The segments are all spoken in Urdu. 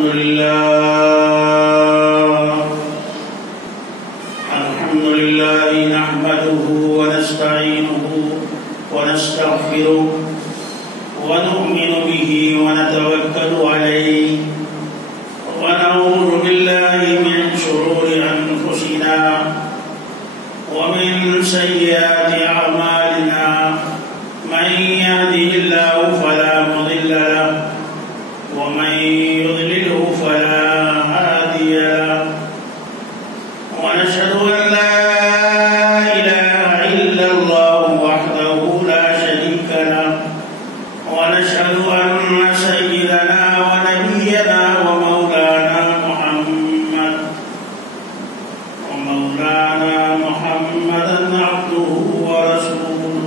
الحمد لله نحمده ونستعينه ونستغفره ونؤمن به ونتوكل عليه ونعوذ بالله من شرور أنفسنا ومن سيئات أعمالنا من يهده الله فلا مضل له ومن يضلله فلا هادي له ونشهد أن لا إله إلا الله وحده لا شريك له ونشهد أن سيدنا ونبينا ومولانا محمدا عبده ورسوله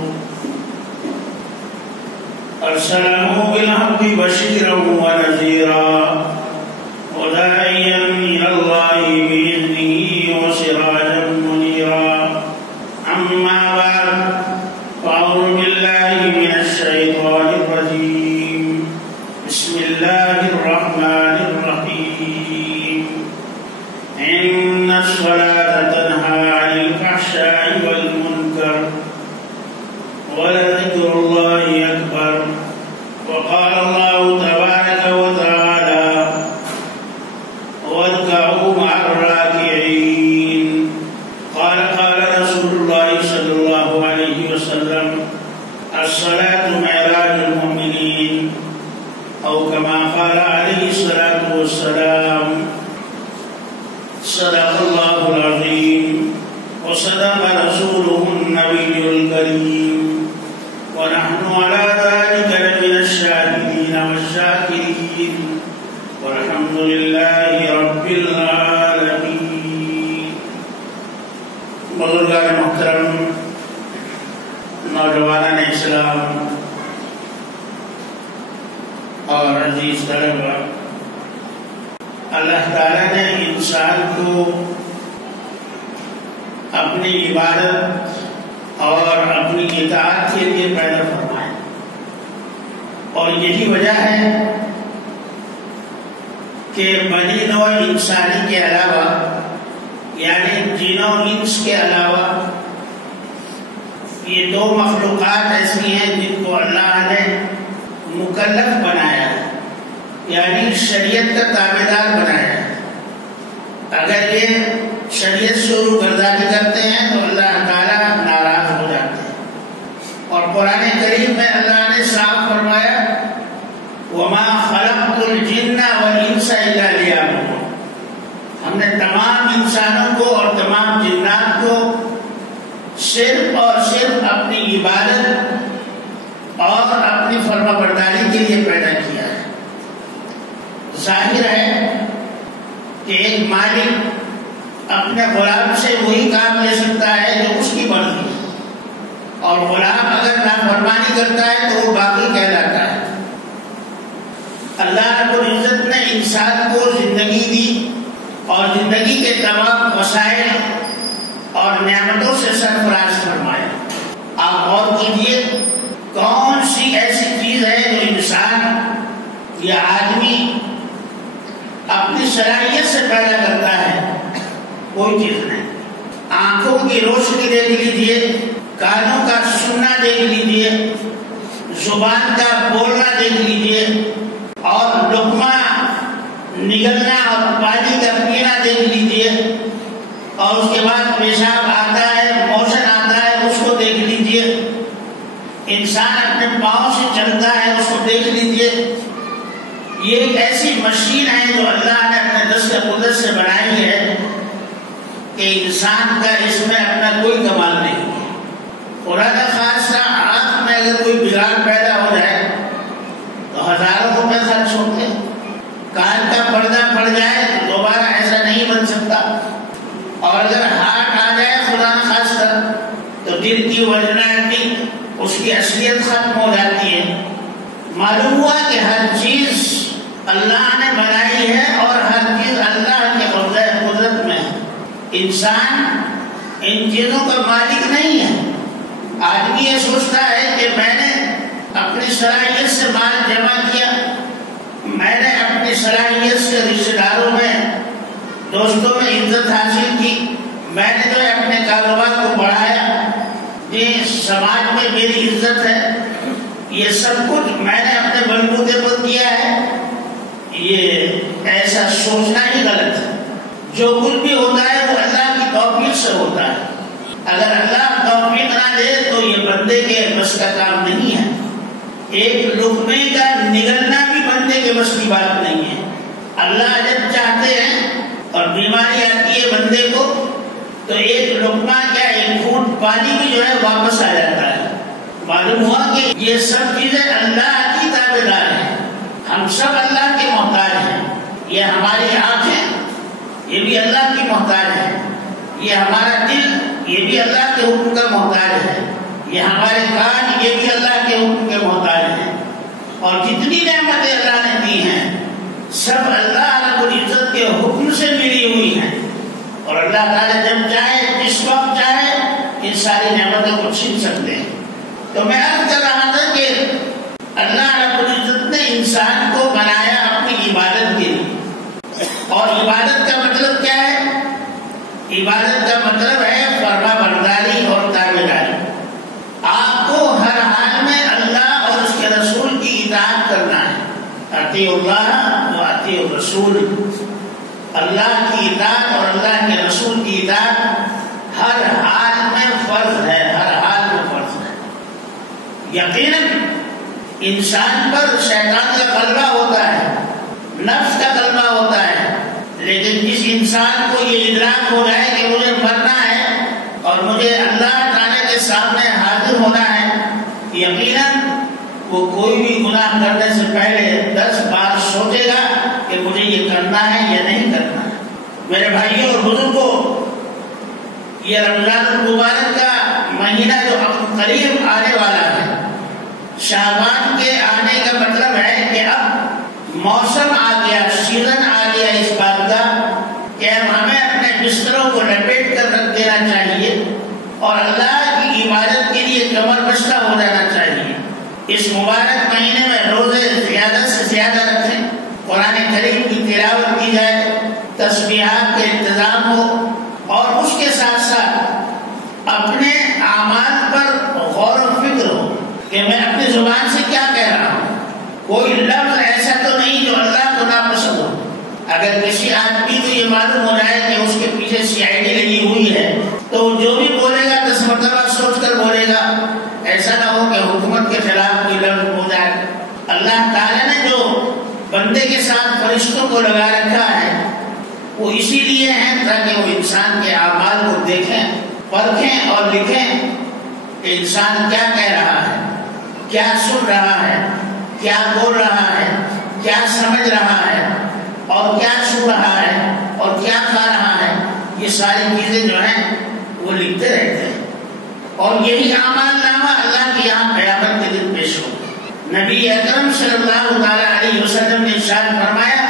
أرسله بالحق بشيرا ونذيرا وداعيا إلى الله بإذنه وسراجا منيرا أما بعد فأعوذ بالله من الشيطان الرجيم بسم الله الرحمن الرحيم إن الصلاة تنهى عن الفحشاء والمنكر ولذكر الله أكبر وقال الله تبارك وتعالى واركعوا مع الراكعين قال رسول الله صلى الله عليه وسلم الصلاة معراج المؤمنين أو كما قال عليه الصلاة والسلام صدق الله العظيم وصدق رسوله النبي الكريم ونحن على ذلك لمن الشاهدين والشاكرين والحمد لله رب العالمين. بزرگان محترم، نوجوانان اسلام اور عزیز طلبہ، اللہ تعالیٰ نے انسان کو اپنی عبادت اور اپنی اطاعت کے لیے پیدا فرمایا، اور یہی وجہ ہے کہ بنی نوع انسانی کے علاوہ یعنی جن و انس کے علاوہ یہ دو مخلوقات ایسی ہیں جن کو اللہ نے مکلف بنایا، یعنی شریعت کا تابعدار بنایا۔ اگر یہ شریعت سے روگردانی کرتے ہیں تو اللہ تعالیٰ ناراض ہو جاتے ہیں، اور قرآن کریم میں اللہ نے صاف فرمایا وَمَا خَلَقْتُ الْجِنَّ وَالْإِنسَ إِلَّا لِيَعْبُدُونِ، ہم نے تمام انسانوں کو اور تمام جنات کو صرف اور صرف اپنی عبادت اور اپنی فرما برداری کے لیے پیدا کیا ہے۔ ظاہر ہے کہ ایک مالک اپنے غلام سے وہی کام لے سکتا ہے جو اس کی مرضی ہے، اور غلام اگر نافرمانی کرتا ہے تو وہ باغی کہلاتا ہے۔ اللہ رب العزت نے انسان کو زندگی دی اور زندگی کے تمام وسائل اور نعمتوں سے سرفراز فرمایا۔ آپ غور کیجیے کون سی ایسی چیز ہے جو انسان یا آدمی اپنی صلاحیت سے پیدا کرتا ہے؟ کوئی چیز نہیں۔ آنکھوں کی روشنی دیکھ لیجیے، کانوں کا سننا دیکھ لیجیے، زبان کا بولنا دیکھ لیجیے، اور لقمہ نگلنا اور پانی کا پینا دیکھ لیجیے، اور اس کے بعد پیشاب آتا ہے، موشن آتا ہے، اس کو دیکھ لیجیے۔ انسان اپنے پاؤں سے چلتا ہے، اس کو دیکھ لیجیے۔ یہ ایک ایسی مشین ہے جو اللہ نے اپنے دست قدرت سے بنائی ہے کہ انسان کا اس میں اپنا کوئی کمال نہیں ہے۔ خدا کا خاصہ آنکھ میں اگر کوئی بگاڑ پیدا ہو جائے تو ہزاروں روپے خرچ ہوتے، کان کا پردہ پڑ جائے تو دوبارہ ایسا نہیں بن سکتا، اور اگر ہارٹ آ جائے خدا نہ خاصہ تو دل کی وجناٹی اس کی اصلیت ختم ہو جاتی ہے۔ معلوم ہوا کہ ہر چیز اللہ نے بنائی ہے اور ہر چیز اللہ کے قدرت میں ہے۔ انسان ان چیزوں کا مالک نہیں ہے۔ آدمی یہ سوچتا ہے کہ میں نے اپنی صلاحیت سے مال جمع کیا، میں نے اپنی صلاحیت سے رشتے داروں میں، دوستوں میں عزت حاصل کی، میں نے جو ہے اپنے کاروبار کو بڑھایا، جس سماج میں میری عزت ہے، یہ سب کچھ میں نے اپنے بلبوتے پر کیا ہے، یہ ایسا سوچنا ہی غلط ہے۔ جو کچھ بھی ہوتا ہے وہ اللہ کی توفیق سے ہوتا ہے۔ اگر اللہ توفیق نہ دے تو یہ بندے کے بس کا کام نہیں ہے۔ ایک لقمے کا نگلنا بھی بندے کے بس کی بات نہیں ہے۔ اللہ جب چاہتے ہیں اور بیماری آتی ہے بندے کو تو ایک لقمہ کیا، ایک گھونٹ پانی بھی جو ہے واپس آ جاتا ہے۔ معلوم ہوا کہ یہ سب چیزیں اللہ کی تابعدار ہیں، ہم سب اللہ کے محتاج ہیں۔ یہ ہماری آنکھیں، یہ بھی اللہ کی محتاج ہے، یہ ہمارا دل، یہ بھی اللہ کے حکم کا محتاج ہے، یہ ہمارے کان، یہ بھی اللہ کے حکم کے محتاج ہیں، اور جتنی نعمتیں اللہ نے دی ہیں سب اللہ رب العزت کے حکم سے ملی ہوئی ہیں، اور اللہ تعالیٰ جب چاہے، جس وقت چاہے، ان ساری نعمتوں کو چھین سکتے ہیں۔ تو میں عرض کر رہا تھا کہ اللہ رب العزت نے انسان کو بنایا اپنی عبادت کے لیے، اور عبادت کا مطلب کیا ہے؟ عبادت کا مطلب ہے فرما برداری اور تابعداری۔ آپ کو ہر حال میں اللہ اور اس کے رسول کی اطاعت کرنا ہے۔ اطیع اللہ و اطیع الرسول، اللہ کی اطاعت اور اللہ کے رسول کی اطاعت ہر حال میں فرض ہے، ہر حال میں فرض ہے۔ یقیناً انسان پر شیطان کا غلبہ ہوتا ہے، نفس کا غلبہ ہوتا ہے، لیکن جس انسان کو یہ ادراک ہو جائے کہ مجھے مرنا ہے اور مجھے اللہ تعالی کے سامنے حاضر ہونا ہے، یقیناً وہ کوئی بھی گناہ کرنے سے پہلے 10 بار سوچے گا کہ مجھے یہ کرنا ہے یا نہیں کرنا ہے۔ میرے بھائیوں اور بزرگوں، یہ رمضان المبارک کا مہینہ جو اب قریب آنے والا ہے، شعبان کے آنے کا مطلب ہے کہ اب موسم آ گیا، سیزن آ گیا اس بات کا کہ ہمیں اپنے بستروں کو لپیٹ کر رکھ دینا چاہیے اور اللہ کی عبادت کے لیے کمر بستہ ہو جانا چاہیے۔ اس مبارک مہینے میں روزے زیادہ سے زیادہ رکھیں، قرآن کریم کی تلاوت کی جائے، تسبیحات کا انتظام ہو، اور اس کے ساتھ ساتھ اپنے اعمال پر غور و فکر ہو کہ میں اپنی زبان سے کیا کہہ رہا ہوں۔ کوئی لفظ ایسا تو نہیں جو اللہ کو ناپسند ہو۔ اگر کسی آدمی کو یہ معلوم ہو جائے کہ اس کے پیچھے CID لگی ہوئی ہے تو جو بھی بولے گا 10 مرتبہ سوچ کر بولے گا، ایسا نہ ہو کہ حکومت کے خلاف کوئی لفظ ہو جائے۔ اللہ تعالیٰ نے جو بندے کے ساتھ فرشتوں کو لگا رکھا ہے وہ اسی لیے ہیں تاکہ وہ انسان کے اعمال کو دیکھیں، پرکھیں اور لکھیں کہ انسان کیا کہہ رہا ہے، کیا سن رہا ہے، کیا بول رہا ہے، کیا سمجھ رہا ہے، اور کیا چھو رہا ہے، اور کیا کھا رہا ہے۔ یہ ساری چیزیں جو ہیں وہ لکھتے رہتے ہیں، اور یہی اعمال نامہ اللہ کے یہاں قیامت کے دن پیش ہو۔ نبی اکرم صلی اللہ علیہ وسلم نے ارشاد فرمایا،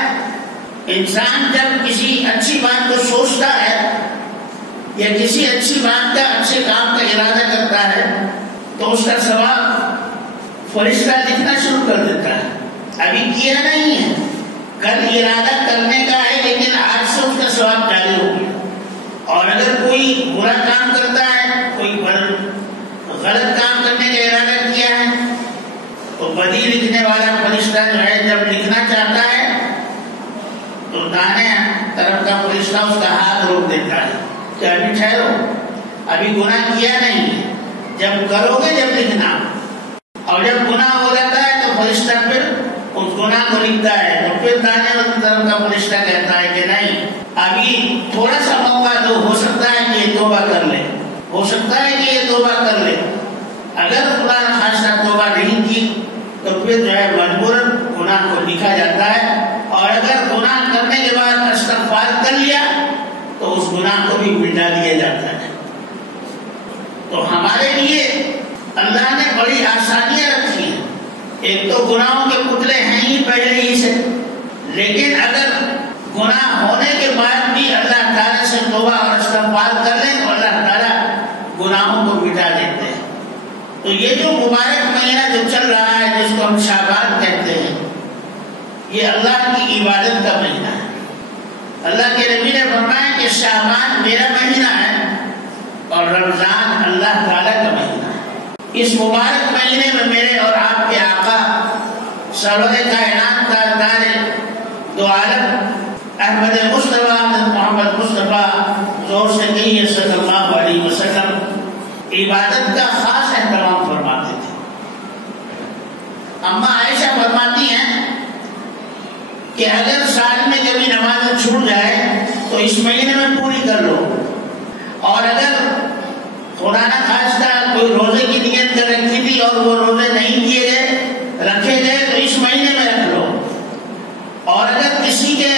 انسان جب کسی اچھی بات کو سوچتا ہے یا کسی اچھی بات کا، اچھے کام کا ارادہ کرتا ہے تو اس کا ثواب فرشتہ لکھنا شروع کر دیتا ہے۔ ابھی کیا نہیں ہے، کل ارادہ کرنے کا ہے، لیکن آج سے اس کا ثواب جاری ہو گیا۔ اور اگر کوئی برا کام کرتا ہے، کوئی غلط کام کرنے کا ارادہ کیا ہے تو بدی لکھنے والا فرشتہ جو ہے جب لکھنا چاہتا ہے تو دانے طرف کا فرشتہ اس کا ہاتھ روک دیتا ہے کہ ابھی ٹھہرو، ابھی گناہ کیا نہیں ہے، جب کرو گے جب لکھنا۔ اور جب گناہ ہو جاتا ہے تو فرشتہ پھر اس گناہ کو لکھتا ہے، تو پھر دانے والی طرف کا فرشتہ کہتا ہے کہ نہیں، ابھی تھوڑا سا موقع دو، ہو سکتا ہے کہ یہ توبہ کر لے، ہو سکتا ہے کہ یہ توبہ کر لے۔ اگر خدا نہ خواستہ توبہ نہیں کی تو پھر جو ہے مجبوراً گناہ کو لکھا جاتا ہے، اور اگر گناہ کرنے کے بعد استغفار کر لیا تو اس گناہ کو بھی مٹا دیا جاتا ہے۔ تو ہمارے لیے اللہ نے بڑی آسانیاں رکھی ہیں۔ ایک تو گناہوں کے پتلے ہیں ہی پہلے ہی سے، لیکن اگر گناہ ہونے کے بعد بھی اللہ تعالیٰ سے توبہ اور استغفار کر لیں تو اللہ تعالیٰ گناہوں کو مٹا دیتے ہیں۔ تو یہ جو مبارک مہینہ جو چل رہا ہے، جس کو ہم شعبان کہتے ہیں، یہ اللہ کی عبادت کا مہینہ ہے۔ اللہ کے نبی نے فرمایا کہ شعبان میرا مہینہ ہے اور رمضان اللہ تعالیٰ کا مہینہ ہے۔ اس مبارک مہینے میں میرے اور آپ کے آقا سرور کائنات تاجدار دو عالم احمد مصطفیٰ محمد مصطفیٰ زور سے کہیے صلی اللہ علیہ وسلم عبادت کا خاص اہتمام فرماتے تھے۔ اما عائشہ فرماتی ہیں کہ اگر سال میں کبھی نماز چھوٹ جائے تو اس مہینے میں پوری کر لو، اور اگر خدا نہ خواستہ کوئی روزے کی نیت کر رکھی تھی اور وہ روزے نہیں کیے گئے رکھے گئے تو اس مہینے میں رکھ لو، اور اگر کسی کے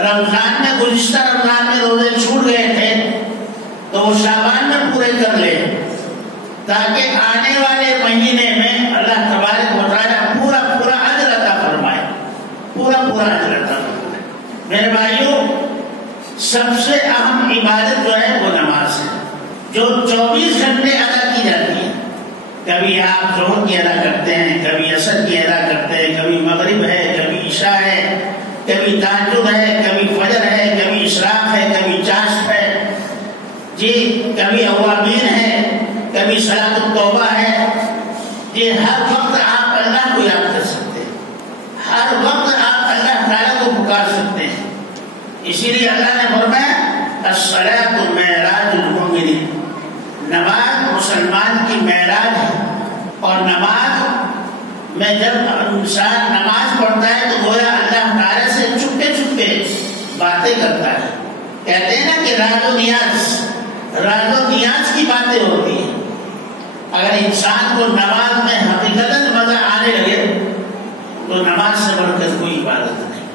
رمضان میں گزشتہ رمضان میں روزے چھوٹ گئے تھے تو وہ شعبان میں پورے کر لے، تاکہ آنے والے مہینے میں اللہ تبارک و تعالیٰ پورا اجر عطا فرمائے، پورا اجر عطا فرمائے۔ میرے بھائیوں، سب سے اہم عبادت جو ہے وہ نماز ہے، جو 24 گھنٹے ادا کی جاتی ہے۔ کبھی آپ ظہر کی ادا کرتے ہیں، کبھی عصر کی ادا کرتے ہیں، کبھی مغرب ہے، کبھی عشاء ہے، کبھی تہجد ہے، کبھی فجر ہے، کبھی اشراق ہے، کبھی چاشت ہے، جی کبھی اوابین ہے، کبھی صلاۃ التوبہ ہے۔ یہ ہر وقت آپ اللہ کو یاد کر سکتے ہیں، ہر وقت آپ اللہ تعالیٰ کو پکار سکتے ہیں۔ اسی لیے اللہ نے فرمایا الصلاۃ معراج المؤمن، نماز مسلمان کی معراج ہے، اور نماز میں جب انسان نماز پڑھتا ہے تو گویا اللہ تعالیٰ سے چپکے باتیں کرتا ہے۔ کہتے ہیں نا کہ راز و نیاز کی باتیں ہوتی ہیں۔ اگر انسان کو نماز میں حقیقتاً مزہ آنے لگے تو نماز سے بڑھ کر کوئی عبادت نہیں۔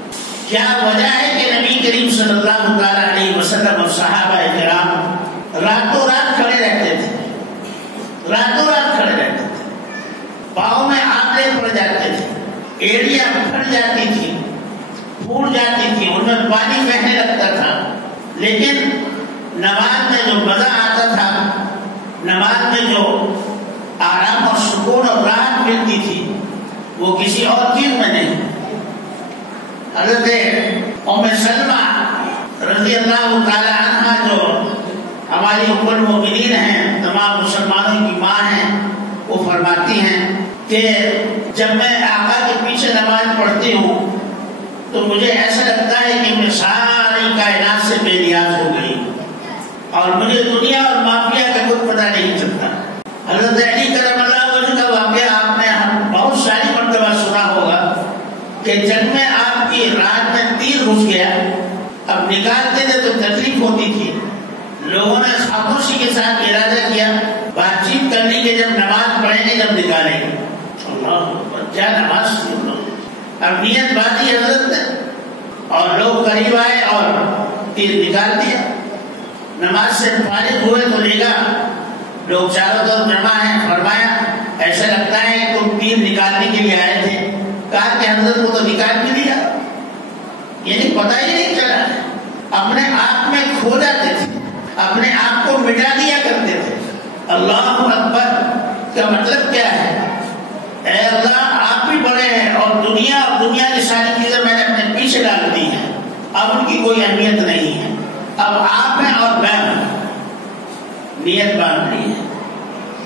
کیا وجہ ہے کہ نبی کریم صلی اللہ تعالیٰ علیہ وسلم اور صحابہ کرام راتوں رات کھڑے رہتے تھے، پاؤں میں آپلے پڑ جاتے تھے، ایڑیاں پھٹ جاتی تھی، پھوٹ جاتی تھی، ان میں پانی بہنے لگتا تھا، لیکن نماز میں جو مزہ آتا تھا، نماز میں جو آرام اور سکون اور راحت ملتی تھی وہ کسی اور چیز میں نہیں۔ حضرت ام سلمہ رضی اللہ تعالی عنہا جو ہماری ام المؤمنین ہیں، تمام مسلمانوں کی ماں ہیں، وہ فرماتی ہیں کہ جب میں آقا کے پیچھے نماز پڑھتی ہوں تو مجھے ایسا لگتا ہے کہ میں ساری کائنات سے بے نیاز ہو گئی اور مجھے دنیا اور مافیا کا کچھ پتہ نہیں چلتا۔ حضرت علی کرم اللہ وجہ کا واقعہ آپ نے بہت ساری مرتبہ سنا ہوگا کہ جب میں آپ کی رات میں تیر گھس گیا، اب نکالتے تھے تو تکلیف ہوتی تھی، لوگوں نے خاموشی کے ساتھ ارادہ کیا بات چیت کرنے کے جب نماز پڑھیں گے جب نکالیں گے۔ اللہ کیا نماز سن لو، اب نیت باندھی حضرت نے اور لوگ قریب آئے اور تیر نکال دیا۔ نماز سے فارغ ہوئے تو دیکھا لوگ چاروں طرف جمع ہیں، فرمایا ایسا لگتا ہے تم تیر نکالنے کے لیے آئے تھے۔ کہا کہ حضرت کو تو نکال بھی دیا، یعنی پتہ ہی نہیں چلا، اپنے آپ میں کھو جاتے تھے، اپنے آپ کو مٹا دیا کرتے تھے۔ اللہ اکبر کا مطلب کیا ہے؟ اے اللہ آپ بھی بڑے ہیں اور دنیا کی ساری چیزیں میں نے اپنے پیچھے ڈال دی ہیں، اب ان کی کوئی اہمیت نہیں ہے، اب آپ ہیں اور میں ہوں۔ نیت باندھ لی ہے،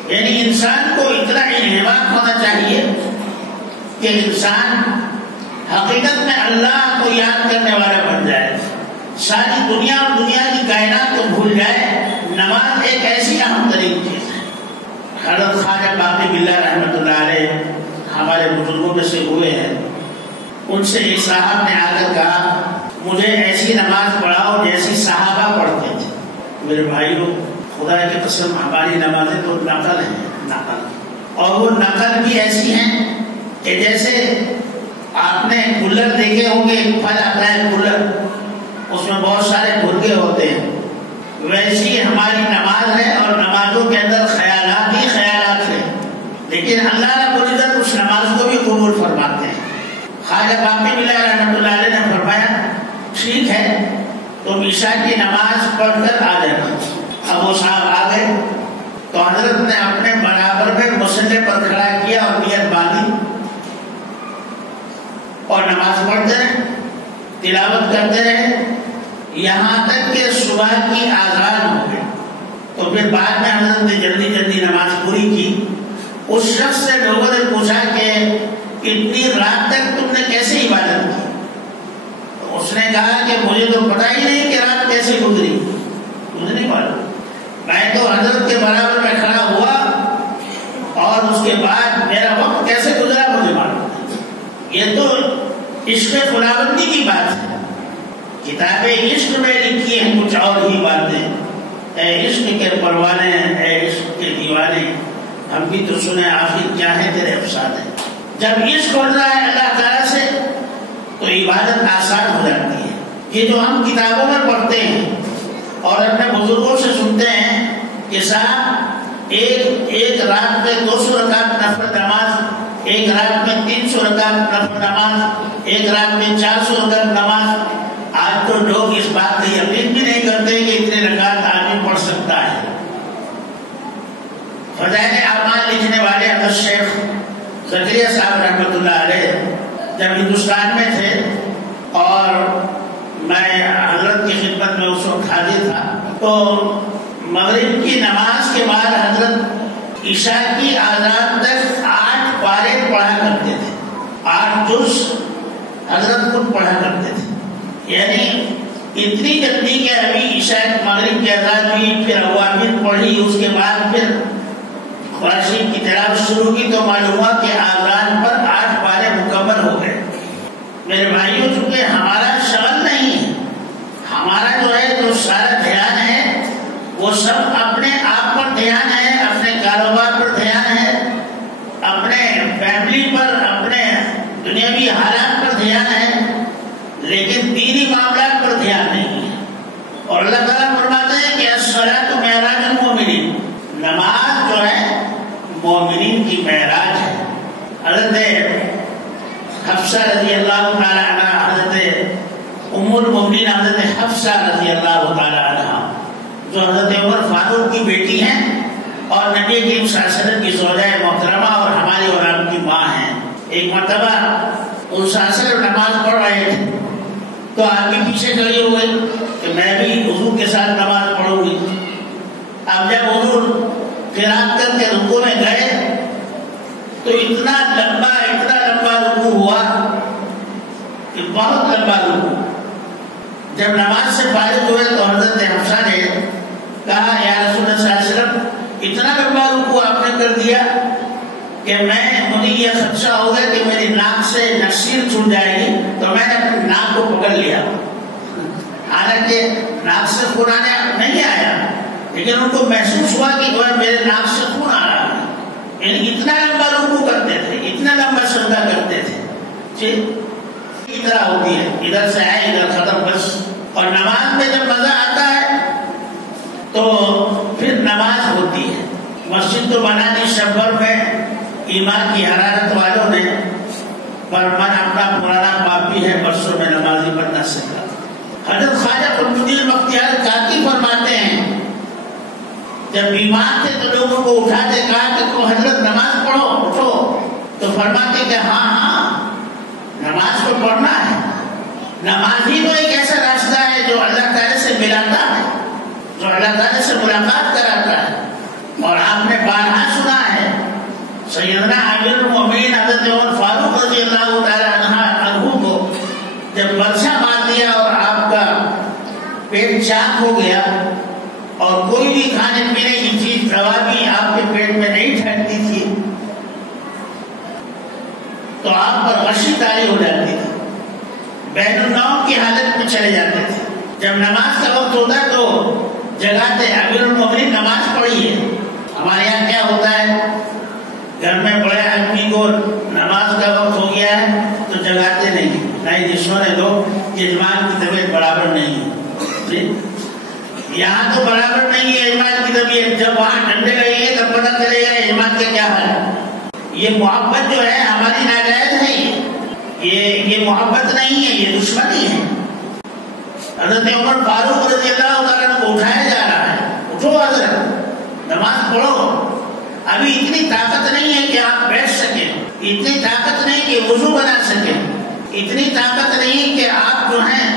یعنی انسان کو اتنا انہماک ہونا چاہیے کہ انسان حقیقت میں اللہ کو یاد کرنے والا بن جائے، ساری دنیا اور دنیا کی کائنات کو بھول جائے۔ نماز ایک ایسی اہم ترین چیز ہے۔ حضرت خواجہ باقی باللہ رحمۃ اللہ علیہ ہمارے بزرگوں میں سے ہوئے ہیں، ان سے ایک صاحب نے آ کر کہا مجھے ایسی نماز پڑھاؤ جیسی صحابہ پڑھتے تھے۔ میرے بھائیوں، خدا کی قسم ہماری نمازیں تو نقل ہیں، اور وہ نقل بھی ایسی ہیں کہ جیسے آپ نے کولر دیکھے ہوں گے، پھل آتا ہے کولر، اس میں بہت سارے گھرگے ہوتے ہیں، ویسی ہماری نماز ہے اور نمازوں کے اندر خیالات ہی خیالات ہیں، لیکن اللہ رب العزت اس نماز کو بھی قبول فرماتے ہیں۔ خواجہ باقی باللہ رحمۃ اللہ علیہ نے فرمایا ٹھیک ہے تم عشاء کی نماز پڑھ کر آ جانا۔ اب وہ صاحب آ گئے تو حضرت نے اپنے برابر میں مسلح پر کھڑا کیا اور نیت باندھی اور نماز پڑھتے رہے، تلاوت کرتے رہے، یہاں تک کہ صبح کی آذان ہو گئی۔ تو پھر بعد میں حضرت نے جلدی جلدی نماز پوری کی۔ اس شخص سے لوگوں نے پوچھا کہ اتنی رات تک تم نے کیسے عبادت کی؟ تو اس نے کہا کہ مجھے تو پتہ ہی نہیں کہ رات کیسے گزری، مجھے نہیں معلوم، میں تو حضرت کے برابر میں کھڑا ہوا اور اس کے بعد میرا وقت کیسے گزرا مجھے معلوم نہیں۔ یہ تو عشق خداوندی کی بات ہے، کتاب عشق میں لکھی ہیں کچھ اور ہی باتیں۔ اے عشق کے پروانے، اے عشق کے دیوانے، ہم بھی تو سنیں آخر کیا ہے تیرے افسانے۔ جب عشق ہو رہا ہے اللہ تعالیٰ سے تو عبادت آسان ہو جاتی ہے۔ یہ جو ہم کتابوں میں پڑھتے ہیں اور اپنے بزرگوں سے سنتے ہیں کہ صاحب ایک رات میں 200 رکعت نفل نماز، ایک رات میں 300 رکعت نفل نماز، ایک رات میں 400 رکعت نماز، آج تو لوگ اس بات کا یقین بھی نہیں کرتے کہ اتنے رکعت آدمی پڑھ سکتا ہے۔ فضائل اعمال لکھنے والے حضرت شیخ زکریا صاحب رحمۃ اللہ علیہ جب ہندوستان میں تھے اور میں حضرت کی خدمت میں اس وقت حاضر تھا، تو مغرب کی نماز کے بعد حضرت عشاء کی آذان تک 8 پارے پڑھا کرتے تھے، 8 جز حضرت خود پڑھا کرتے تھے۔ یعنی اتنی جلدی کہ ابھی عشاء مغرب کی اذان ہوئی، پھر اوامر پڑھی، اس کے بعد پھر قرآن کی تلاوت شروع کی تو معلوم ہوا کہ آذان پر 8 پارے مکمل ہو گئے۔ میرے بھائیوں، چونکہ ہمارا شغل نہیں ہے، ہمارا جو ہے جو سارا دھیان ہے وہ سب اپنے آپ پر دھیان ہے، اپنے کاروبار پر دھیان ہے، اپنے فیملی پر، اپنے دنیاوی حالات پر دھیان ہے، لیکن دینی معاملات پر دھیان نہیں ہے۔ اور اللہ تعالیٰ فرماتے ہیں کہ الصلاۃ معراج المؤمنین، نماز جو ہے مومنین کی معراج ہے۔ حضرت حفصہ رضی اللہ تعالی عنہ، حضرت ام المؤمنین حضرت حفصہ رضی اللہ تعالی عنہ، جو حضرت عمر فاروق کی بیٹی ہیں اور نبی کریم صلی اللہ علیہ وسلم کی زوجہ محترمہ اور ہماری اور آپ کی ماں ہیں، ایک مرتبہ ان صلی اللہ علیہ وسلم نماز پڑھ رہے تھے تو آپ کے پیچھے کھڑی ہو گئی کہ میں بھی وضو کے ساتھ نماز پڑھوں گی۔ اب جب حضور قرات کر کے رکوع میں گئے تو اتنا لمبا رکوع ہوا کہ بہت لمبا رکوع۔ جب نماز سے فارغ ہوئے تو حضرت حفصہ نے کہا یا رسول اللہ صلی اللہ علیہ وسلم، اتنا لمبا رکوع آپ نے کر دیا کہ مجھے یہ خدشہ ہو گیا کہ میری ناک سے نصیر چھوٹ جائے گی، تو میں نے اپنی ناک کو پکڑ لیا۔ حالانکہ ناک سے خون آنے نہیں آیا، لیکن ان کو محسوس ہوا کہ میرے ناک سے خون آ رہا ہے۔ یعنی اتنا لمبا رکوع کرتے تھے، اتنا لمبا سجدہ کرتے تھے، کی طرح ہوتی ہے، ادھر سے آئے ادھر ختم بس۔ اور نماز میں جب مزہ آتا ہے تو پھر نماز ہوتی ہے۔ مسجد تو بنا دی شبر میں ایمان کی حرارت والوں نے، پر من اپنا پرانا پاپی ہے، برسوں میں نمازی بن نہ سکا۔ حضرت خواجہ قطب الدین بختیار کاکی فرماتے ہیں جب بیمار تھے تو لوگوں کو اٹھاتے، کہا کہ تم حضرت نماز پڑھو، اٹھو، تو فرماتے کہ ہاں نماز کو پڑھنا ہے۔ نماز ہی تو ایک ایسا راستہ ہے جو اللہ تعالیٰ سے ملاتا ہے، جو اللہ تعالیٰ سے ملاقات کراتا ہے۔ اور آپ نے بارہا سنا ہے سیدنا امیر المؤمنین حضرت عمر فاروق رضی اللہ تعالیٰ عنہ کو جب برچہ مار دیا اور آپ کا پیٹ چاک ہو گیا اور کوئی بھی کھانے پینے کی چیز دوا بھی آپ کے پیٹ میں نہیں ٹھہرتی تھی تو آپ پر غشی طاری ہو جاتی تھی، بین النوم کی حالت میں چلے جاتے تھے۔ جب نماز کا وقت ہوتا ہے تو جگاتے امیر المؤمنین نماز پڑھی ہے۔ ہمارے یہاں کیا ہوتا ہے، گھر میں بڑے آدمی کو نماز کا وقت ہو گیا ہے تو جگاتے نہیں جی سونے دو، یجمان کی طبیعت برابر نہیں ہے۔ یہاں تو برابر نہیں ہے یجمان کی طبیعت، جب وہاں ڈنڈے لگیں گے تب پتہ چلے گا یجمان کا کیا حال ہے۔ یہ محبت جو ہے ہماری ناجائز ہے، یہ محبت نہیں ہے، یہ دشمنی ہے۔ حضرت عمر فاروق رضی اللہ تعالیٰ کو اٹھایا جا رہا ہے، اٹھو حضرت نماز پڑھو۔ ابھی اتنی طاقت نہیں ہے کہ آپ بیٹھ سکیں، اتنی طاقت نہیں کہ وضو بنا سکیں، اتنی طاقت نہیں کہ آپ جو ہیں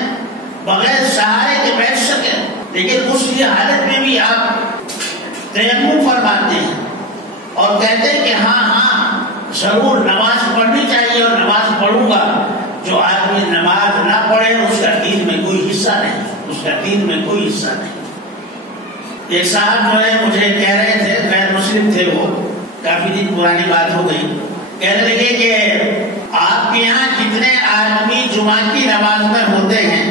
بغیر سہارے کے بیٹھ سکیں، لیکن اس کی حالت میں بھی آپ تیمم فرماتے ہیں اور کہتے ہیں کہ ہاں ضرور نماز پڑھنی چاہیے اور نماز پڑھوں گا۔ جو آدمی نماز نہ پڑھے اس کا دین میں کوئی حصہ نہیں، اس کا دین میں کوئی حصہ نہیں۔ ایک صاحب جو ہے مجھے کہہ رہے تھے، غیر مسلم تھے، وہ کافی دن پرانی بات ہو گئی، کہنے لگے کہ آپ کے یہاں جتنے آدمی جمعہ کی نماز میں ہوتے ہیں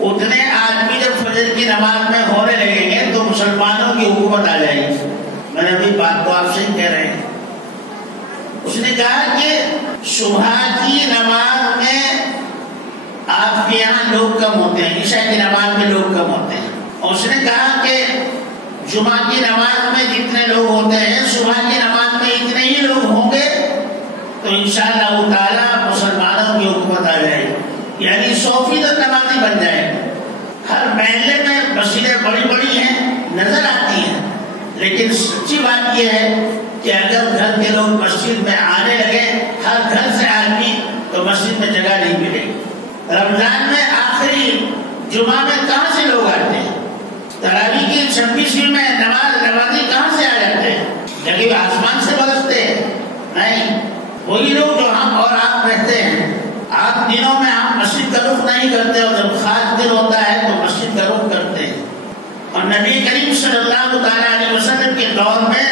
اتنے آدمی جب فجر کی نماز میں ہونے لگیں گے تو مسلمانوں کی حکومت آ جائے گی۔ میں نے ابھی بات تو آپ سے ہی کہہ رہے ہیں۔ اس نے کہا کہ صبح کی نماز میں آپ کے یہاں لوگ کم ہوتے ہیں، عشاء کی نماز میں لوگ کم ہوتے ہیں، اور اس نے کہا کہ جمعہ کی نماز میں جتنے لوگ ہوتے ہیں صبح کی نماز میں اتنے ہی لوگ ہوں گے تو انشاءاللہ تعالیٰ مسلمانوں کی حکومت آ جائے گی، یعنی 100% نمازی بن جائے گا۔ ہر محلے میں مسجدیں بڑی بڑی ہیں نظر آتی ہیں، لیکن سچی بات یہ ہے کہ اگر گھر کے لوگ مسجد میں آنے لگے، ہر گھر سے آدمی، تو مسجد میں جگہ نہیں ملے گی۔ رمضان میں آخری جمعہ میں کہاں سے لوگ آتے ہیں؟ تراویح کی 26ویں میں نمازی کہاں سے آ جاتے ہیں؟ جبکہ آسمان سے برستے ہیں؟ نہیں، وہی لوگ جو ہم اور آپ رہتے ہیں۔ آپ دنوں میں آپ مسجد کا رخ نہیں کرتے اور جب خاص دن ہوتا ہے تو مسجد کا رخ کرتے ہیں۔ اور نبی کریم صلی اللہ تعالیٰ علیہ وسلم کے دور میں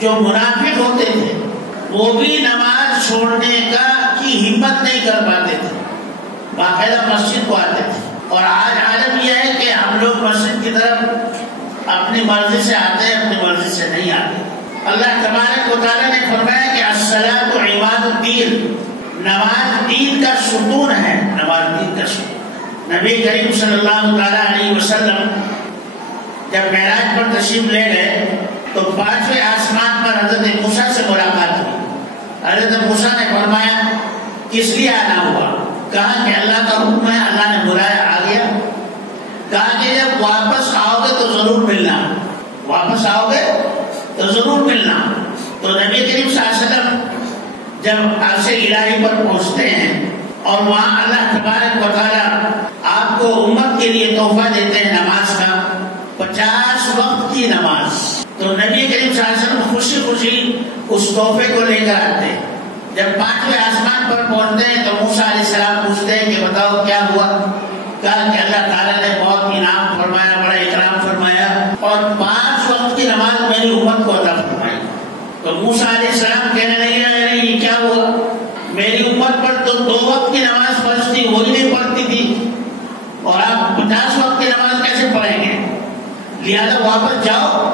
جو منافق ہوتے تھے وہ بھی نماز چھوڑنے کی ہمت نہیں کر پاتے تھے، باقاعدہ مسجد کو آتے تھے۔ اور آج عالم یہ ہے کہ ہم لوگ مسجد کی طرف اپنی مرضی سے آتے ہیں، اپنی مرضی سے نہیں آتے۔ اللہ تبارک و تعالیٰ نے فرمایا کہ الصلاۃ عماد الدین، نماز دین کا ستون ہے، نماز دین کا ستون۔ نبی کریم صلی اللہ تعالیٰ علیہ وسلم جب معراج پر تشریف لے گئے تو 5ویں آسمان پر حضرت موسیٰ سے ملاقات ہوئی۔ حضرت موسیٰ نے فرمایا کس لیے آنا ہوا؟ کہا کہ اللہ کا حکم ہے، اللہ نے بلایا، آ گیا۔ کہا کہ جب واپس آؤ گے تو ضرور ملنا، واپس آؤ گے تو ضرور ملنا۔ تو نبی کریم صلی اللہ علیہ وسلم جب عرش الہی پر پہنچتے ہیں اور وہاں اللہ تبارک و تعالیٰ آپ کو امت کے لیے تحفہ دیتے ہیں نماز کا، 50 وقت کی نماز، تو نبی کریم صلی اللہ علیہ وسلم خوشی خوشی اس تحفے کو لے کر آتے ہیں۔ جب 5ویں آسمان پر پہنچتے ہیں تو موسیٰ علیہ السلام پوچھتے ہیں کہ بتاؤ کیا ہوا؟ کہا کہ اللہ تعالیٰ نے بہت انعام فرمایا، بڑا اکرام فرمایا اور 5 وقت کی نماز میری امت کو عطا فرمائی۔ تو موسیٰ علیہ السلام کہنے لگے یہ کیا ہوا؟ میری امت پر تو 2 وقت کی نماز فرض تھی، وہی نہیں پڑھتی تھی، اور آپ 50 وقت کی نماز کیسے پڑھیں گے؟ لہذا واپس جاؤ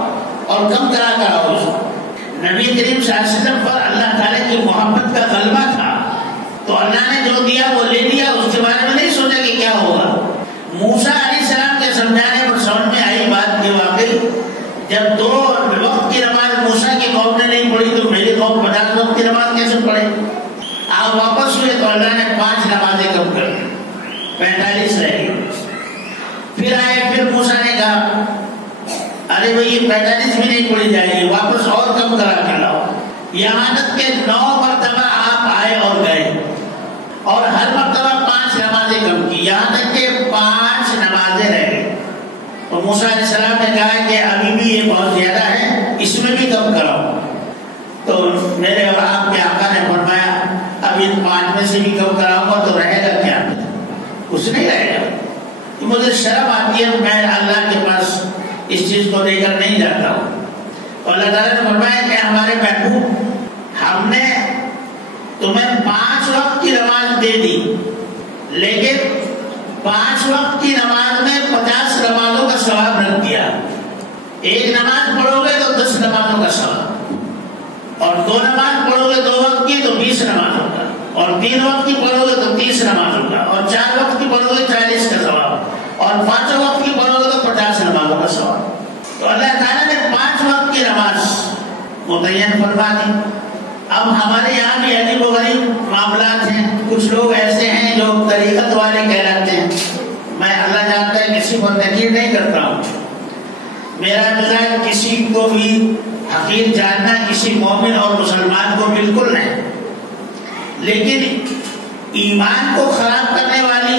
اور کم کرا کر آؤ۔ نبی کریم صلی اللہ علیہ وسلم پر اللہ تعالیٰ کی محبت کا غلبہ تھا، تو اللہ نے جو دیا وہ لے دیا، اس کے بارے میں نہیں سوچا کہ کیا ہوگا۔ موسیٰ علیہ السلام کے سمجھانے پر سمجھ میں آئی بات کہ واقعی جب 2 وقت کی نماز موسیٰ کی قوم نے نہیں پڑھی تو میری قوم 50 وقت کی نماز کیسے پڑھے؟ آپ واپس ہوئے تو اللہ نے 5 نمازیں کم کر دی، 45 رہ گئی۔ پھر آئے، پھر موسیٰ نے کہا ارے بھائی 45 بھی نہیں پڑھی جائے گی، واپس اور کم کرا کر لاؤ۔ یہاں تک کہ 9 مرتبہ آپ آئے اور گئے اور ہر مرتبہ 5 نمازیں کم کی، یہاں تک کہ 5 نمازیں رہ گئی۔ تو موسیٰ علیہ السلام نے کہا کہ ابھی بھی یہ بہت زیادہ ہے، اس میں بھی کم کراؤ۔ تو میرے اور آپ کے آقا نے فرمایا اب ان 5 میں سے بھی کم کراؤں گا تو رہے گا کیا؟ کچھ نہیں رہے گا۔ تو مجھے شرم آتی ہے، میں اللہ کے پاس اس چیز کو لے کر نہیں جاتا ہوں۔ تو اللہ تعالیٰ نے فرمایا کہ ہمارے محبوب ہم نے تمہیں 5 وقت کی نماز دے دی، لیکن 5 وقت کی نماز میں 50 نمازوں کا ثواب رکھ دیا۔ ایک نماز پڑھو گے تو 10 نمازوں کا ثواب، اور 2 نماز پڑھو گے 2 وقت کی تو 20 نمازوں کا، اور 3 وقت کی پڑھو گے تو 30 نمازوں کا، اور 4 وقت کی پڑھو گے 40 کا ثواب، اور 5 وقت کی پڑھو گے تو 50 نمازوں کا ثواب۔ تو اللہ تعالیٰ نے 5 وقت کی نماز متعین فرما دی۔ اب ہمارے یہاں بھی عجیب و غریب معاملات ہیں، کچھ لوگ ایسے ہیں جو طریقت والے کہلاتے ہیں۔ میں اللہ جانتا ہے کسی کو تنقید نہیں کرتا ہوں، میرا مزاج کسی کو بھی حقیر جاننا کسی مومن اور مسلمان کو بالکل نہیں، لیکن ایمان کو خراب کرنے والی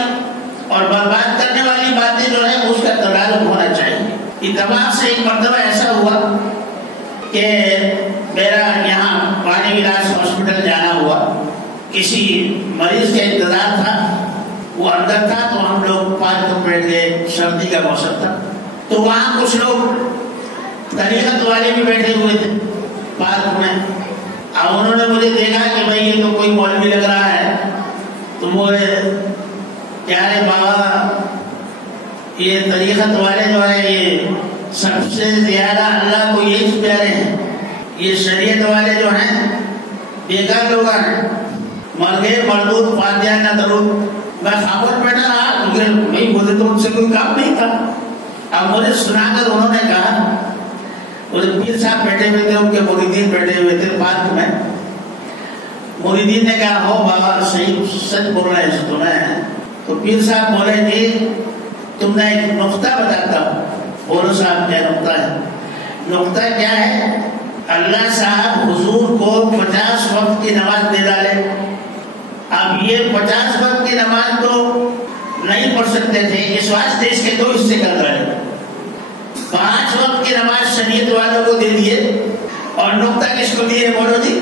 اور برباد کرنے والی باتیں جو ہے اس کا تعلق ہونا چاہیے۔ اتفاق سے ایک مرتبہ ایسا ہوا کہ میرا یہاں وانی ولاس ہاسپٹل جانا ہوا، کسی مریض کا انتظار تھا، وہ اندر تھا تو ہم لوگ پارک میں بیٹھ گئے، سردی کا موسم تھا، تو وہاں کچھ لوگ طریقت والے بھی بیٹھے ہوئے تھے پارک میں۔ اب انہوں نے مجھے دیکھا کہ بھائی یہ تو کوئی مولوی لگ رہا ہے، تو بولے کیا رے بابا، یہ طریقت والے جو ہے یہ سب سے زیادہ اللہ کو یہی پیارے ہیں، یہ شریعت والے جو ہیں بیکار لوگ ہیں، مر گئے مردود فاتحہ نہ درود۔ میں خاموش بیٹھا رہا کیونکہ نہیں بولے تو ان سے کوئی کام نہیں تھا۔ اب مجھے سنا کر انہوں نے کہا، مجھے پیر صاحب بیٹھے ہوئے تھے، ان کے مریدین بیٹھے ہوئے تھے پارک میں، مریدین نے کہا ہو بابا صحیح سچ بول رہے ہیں تمہیں، تو پیر صاحب بولے جی تم نے ایک نقطہ بتاتا ہوں۔ بولو صاحب کیا نقطہ ہے؟ نقطہ کیا ہے؟ اللہ صاحب حضور کو 50 وقت کی نماز دے ڈالے۔ اب یہ 50 وقت کی نماز تو نہیں پڑھ سکتے تھے، اس واسطے اس کے 2 حصے کر ڈالے۔ 5 وقت کی نماز شریعت والوں کو دے دیے اور نقطہ کس کو دیے؟ بولو جی۔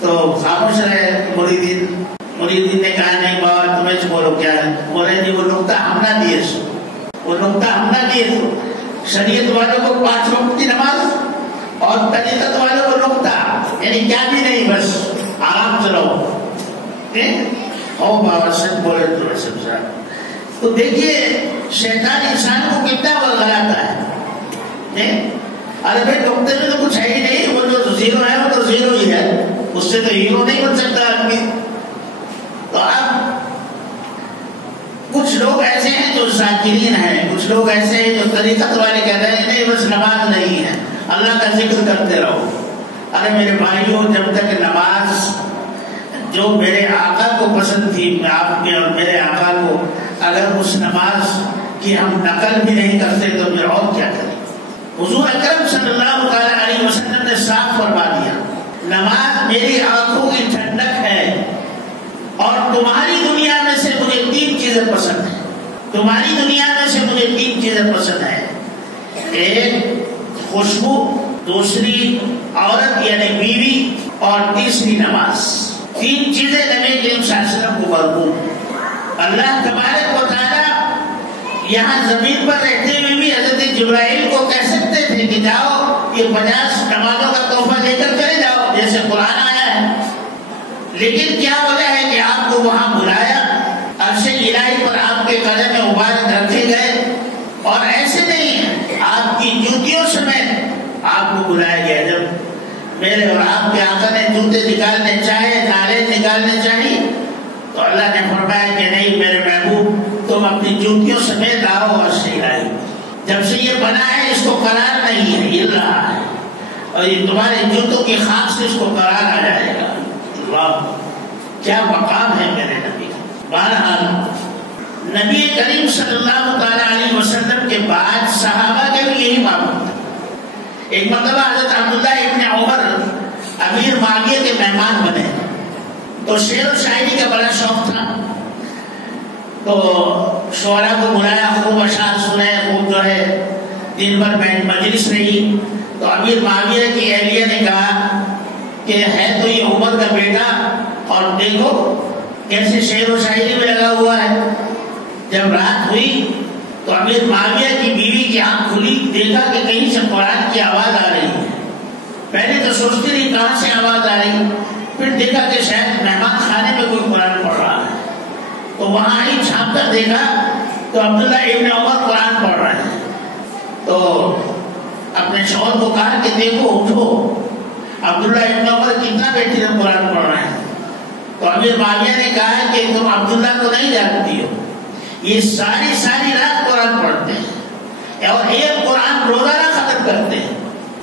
تو خاموش رہے مریدین نے کہا نہیں بابا تمہیں بولو کیا ہے؟ بولے جی وہ نقطہ ہم نہ دیے، وہ نقطہ ہم نہ دیے، تو شریعت والوں کو 5 وقت کی نماز اور طریقت والوں کو نقطہ، یعنی کیا بھی نہیں، بس آرام سے رہو۔ او بابا سچ بولے تو سب صاحب۔ تو دیکھیے شیطان انسان کو کتنا ورگلاتا ہے۔ ارے بھائی نقطے میں تو کچھ ہے ہی نہیں، وہ جو زیرو ہے وہ تو زیرو ہی ہے، اس سے تو ہیرو نہیں بن سکتا آدمی۔ تو اب کچھ لوگ ایسے ہیں جو ذاکرین ہیں، کچھ لوگ ایسے ہیں جو طریقت والے کہتے ہیں نہیں بس نماز نہیں ہے، اللہ کا ذکر کرتے رہو۔ ارے میرے بھائیوں، جب تک نماز جو میرے آقا کو پسند تھی، آپ کے اور میرے آقا کو، اگر اس نماز کی ہم نقل بھی نہیں کرتے تو پھر اور کیا کریں؟ حضور اکرم صلی اللہ علیہ وسلم نے صاف فرما دیا، نماز میری آنکھوں کی ٹھنڈک ہے، اور تمہاری دنیا میں سے مجھے 3 چیزیں پسند ہیں۔ تمہاری دنیا میں سے مجھے 3 چیزیں پسند ہیں، ایک خوشبو، دوسری عورت یعنی بیوی، اور تیسری نماز۔ 3 چیزیں نبی کریم صلی اللہ علیہ وسلم کو مرغوب۔ اللہ تبارک و تعالیٰ یہاں زمین پر رہتے ہوئے بھی حضرت جبرائیل کو کہہ سکتے تھے کہ جاؤ یہ 50 نمازوں کا تحفہ لے کر چلے جاؤ جیسے قرآن آیا ہے، لیکن کیا وجہ ہے کہ آپ کو وہاں بلایا، عرش الہی پر آپ کے قدم مبارک رکھے گئے، اور ایسے نہیں آپ کی جوتیوں سمیت آپ کو بلایا گیا۔ جب میرے اور آپ کے آقا نے جوتے نکالنے چاہے، نالے نکالنے چاہیے، تو اللہ نے فرمایا کہ نہیں میرے محبوب تم اپنی جوتیوں سمیت آؤ عرش الہی۔ جب سے یہ بنا ہے اس کو قرار نہیں ہے، ہل رہا ہے، اور یہ تمہارے جوتوں کی خاک سے اس کو قرار آ جائے گا۔ اللہ کیا مقام ہے میرے نبی کا۔ بہرحال نبی کریم صلی اللہ علیہ وسلم کے بعد صحابہ کے بھی یہی معمول تھا۔ ایک مرتبہ حضرت عبداللہ ابن عمر امیر معاویہ کے مہمان بنے، تو شعر و شاعری کا بڑا شوق تھا، تو شعراء کو بلایا، خوب اشعار سنے، خوب جو ہے دن بھر مجلس رہی۔ تو امیر معاویہ کی اہلیہ نے کہا کہ ہے تو یہ عمر کا بیٹا، اور دیکھو کیسے شعر و شاعری میں لگا ہوا ہے۔ جب رات ہوئی تو امیر معاویہ کی بیوی کی آنکھ کھلی، دیکھا کہ کہیں سے قرآن کی آواز آ رہی ہے۔ پہلے تو سوچتی رہی کہاں سے آواز آ رہی، پھر دیکھا کہ شاید مہمان خانے میں کوئی قرآن پڑھ رہا ہے، تو وہاں آئی، چھانپ کر دیکھا تو عبداللہ ابن عمر قرآن پڑھ رہے ہیں۔ تو اپنے شوہر کو کہا کہ دیکھو اٹھو، عبداللہ ابن عمر کتنا بہترین قرآن پڑھ رہے ہیں۔ تو امیر معاویہ نے کہا کہ تم عبداللہ کو نہیں جانتی ہو، یہ ساری رات قرآن پڑھتے ہیں، اور ایک قرآن روزانہ ختم کرتے ہیں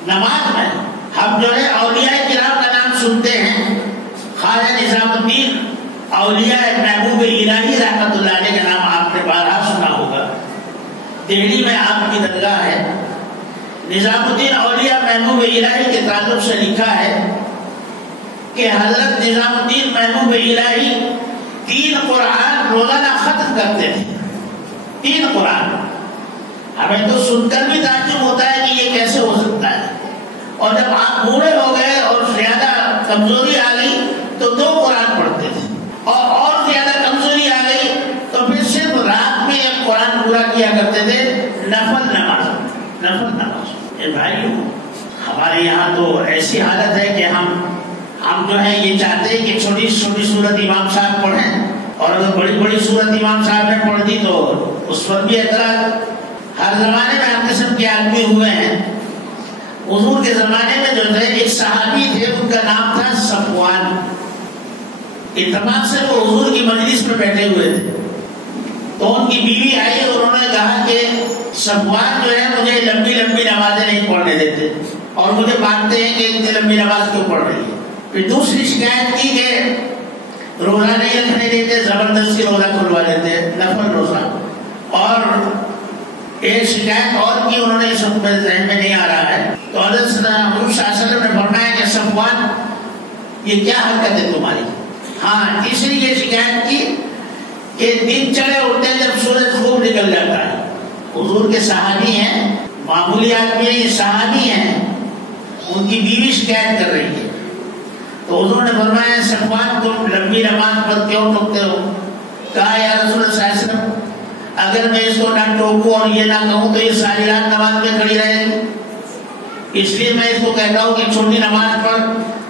نماز میں۔ ہم جو ہے اولیاء کرام کا نام سنتے ہیں، خواجہ نظام الدین اولیاء محبوب الہی رحمۃ اللہ علیہ کا نام آپ نے بارہا سنا ہوگا، دہلی میں آپ کی درگاہ ہے۔ نظام الدین اولیاء محبوب الہی کے تعلق سے لکھا ہے کہ حضرت نظام الدین محبوب الہی 3 قرآن روزانہ ختم کرتے تھے. 3 قرآن. ہمیں تو سن کر بھی تعجب ہوتا ہے کہ یہ کیسے ہو سکتا ہے. اور جب آپ بوڑھے ہو گئے اور زیادہ کمزوری آ گئی تو 2 قرآن پڑھتے تھے, اور زیادہ کمزوری آ گئی تو پھر صرف رات میں 1 قرآن پورا کیا کرتے تھے, نفل نماز. بھائیو, ہمارے یہاں تو ایسی حالت ہے کہ ہم جو ہے یہ چاہتے ہیں کہ چھوٹی چھوٹی سورت امام صاحب پڑھیں, اور اگر بڑی بڑی سورت امام صاحب نے پڑھ دی تو اس پر بھی اعتراض. ہر زمانے میں ہر قسم کے آدمی ہوئے ہیں. حضور کے زمانے میں جو تھے ایک صحابی تھے, ان کا نام تھا صفوان. اتفاق سے وہ حضور کی مجلس میں بیٹھے ہوئے تھے, تو ان کی بیوی آئی اور انہوں نے کہا کہ صفوان جو ہے مجھے لمبی لمبی نمازیں نہیں پڑھنے دیتے, اور مجھے مانتے ہیں کہ اتنی لمبی نماز کیوں پڑھ رہی ہے. پھر دوسری شکایت کی کہ روزہ نہیں رکھنے دیتے, زبردستی روزہ کھلوا دیتے, نفل روزہ. اور ایک شکایت اور کی انہوں نے, اس وقت میرے ذہن میں نہیں آ رہا ہے. تو حضرت صلی اللہ علیہ وسلم نے فرمایا کہ صفوان یہ کیا حرکت ہے تمہاری. ہاں, تیسری یہ شکایت کی کہ دن چڑھے اٹھتے جب سورج خوب نکل جاتا ہے. حضور کے صحابی ہیں, معمولی آدمی نہیں, صحابی ہیں, ان کی بیوی شکایت کر رہی ہے. تو حضور نے فرمایا صفوان تم لمبی نماز پر کیوں ٹوکتے ہو. کہا یا رسول اللہ صلی اللہ علیہ وسلم اگر میں اس کو نہ ٹوکوں اور یہ نہ کہوں تو یہ ساری رات نماز میں کھڑی رہے گی, اس لیے میں اس کو کہتا ہوں کہ چھوٹی نماز پڑھ,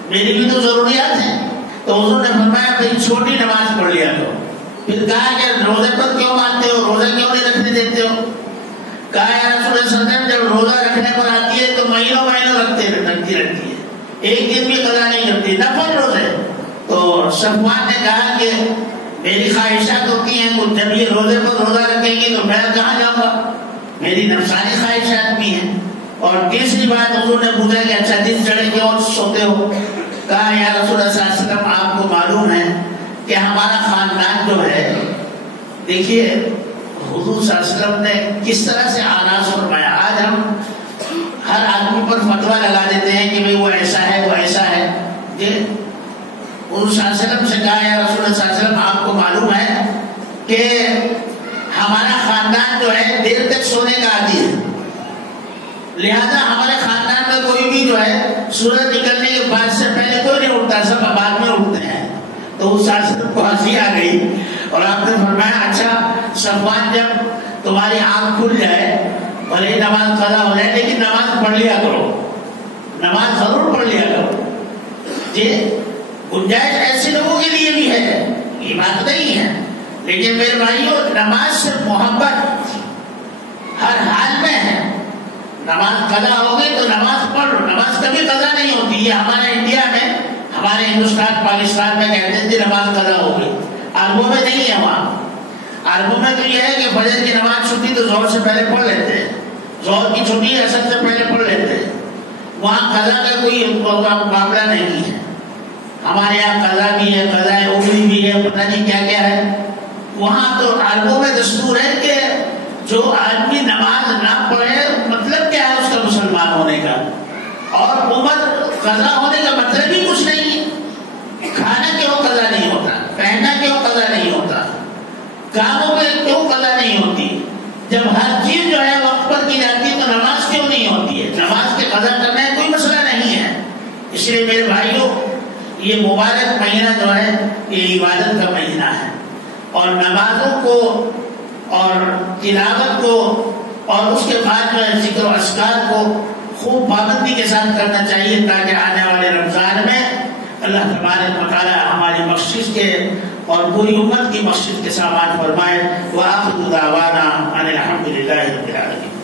میری بھی تو ضروریات ہیں. تو حضور نے فرمایا بھائی چھوٹی نماز پڑھ لیا کرو. پھر کہا کہ روزے پر کیوں مانتے ہو, روزہ کیوں نہیں رکھنے دیتے ہو. کہا یا رسول اللہ صلی اللہ علیہ وسلم جب روزہ رکھنے پر آتی ہے تو مہینوں رکھتی رہتی ہے, ایک دن بھی قضا نہیں کرتی, نفل روزے. تو صفوان نے کہا کہ میری خواہشات ہوتی ہیں, کچھ جب یہ روزے پر روزہ رکھیں گی تو میں کہاں جاؤں گا, میری نفسانی خواہشات بھی ہیں. اور تیسری بات حضور نے پوچھا کہ اچھا دن چڑھے کے اور سوتے ہو. کہا یا رسول اللہ صلی اللہ علیہ وسلم آپ کو معلوم ہے کہ ہمارا خاندان جو ہے, دیکھیے حضور صلی اللہ علیہ وسلم نے کس طرح سے آغاز فرمایا. آج ہم ہر آدمی پر فتویٰ لگا دیتے ہیں کہ بھئی وہ ایسا ہے, وہ ایسا ہے. حضور صلی اللہ علیہ وسلم سے کہا یا رسول اللہ صلی اللہ علیہ وسلم آپ کو معلوم ہے کہ ہمارا خاندان جو ہے دیر تک سونے کا عادی ہے, لہذا ہمارے خاندان میں کوئی بھی جو ہے سورج نکلنے کے بعد سے پہلے کوئی نہیں اٹھتا, سب بعد میں اٹھتے ہیں. تو اس صاحب کو ہنسی آ گئی اور آپ نے فرمایا اچھا صفوان جب تمہاری آنکھ کھل جائے بھلے ہی نماز قضا ہو جائے لیکن نماز پڑھ لیا کرو, نماز ضرور پڑھ لیا کرو. یہ گنجائش ایسے لوگوں کے لیے بھی ہے, یہ بات نہیں ہے. لیکن میرے بھائیوں نماز سے محبت ہر حال میں ہے. نماز قضا ہو گئی تو نماز پڑھ لو, نماز کبھی قضا نہیں ہوتی. یہ ہمارے انڈیا میں, ہمارے ہندوستان پاکستان میں کہتے تھے نماز قضا ہو گئی. عربوں میں نہیں ہے. وہاں عربوں میں تو یہ ہے کہ فجر کی نماز چھٹی تو ظہر سے پہلے پڑھ لیتے ہیں, ظہر کی چھٹی عصر سے پہلے پڑھ لیتے ہیں. وہاں قضا کا کوئی معاملہ نہیں ہے. ہمارے یہاں قضا بھی ہے, قضا عمری بھی ہے, پتہ نہیں کیا کیا ہے. وہاں تو عربوں میں دستور ہے کہ جو آدمی نماز نہ پڑھے مطلب کیا ہے اس کا مسلمان ہونے کا, اور عمر قضا ہونے کا مطلب ہی کچھ نہیں ہے. کھانا کیوں قضا نہیں ہوتا, پہننا کیوں قضا نہیں ہوتا, کاموں پہ کیوں قضا نہیں ہوتی. جب ہر چیز جو ہے وقت پر کی جاتی ہے تو نماز کیوں نہیں ہوتی ہے. نماز کے قضا کرنا کوئی مسئلہ نہیں ہے. اس لیے میرے بھائیوں یہ مبارک مہینہ جو ہے یہ عبادت کا مہینہ ہے, اور نمازوں کو اور تلاوت کو اور اس کے بعد جو ہے ذکر و اذکار کو خوب پابندی کے ساتھ کرنا چاہیے تاکہ آنے والے رمضان میں اللہ تبارک و تعالی ہماری بخشش کے اور پوری امت کی بخشش کے سامان فرمائے. وآخر دعوانا ان الحمد للہ رب العالمین.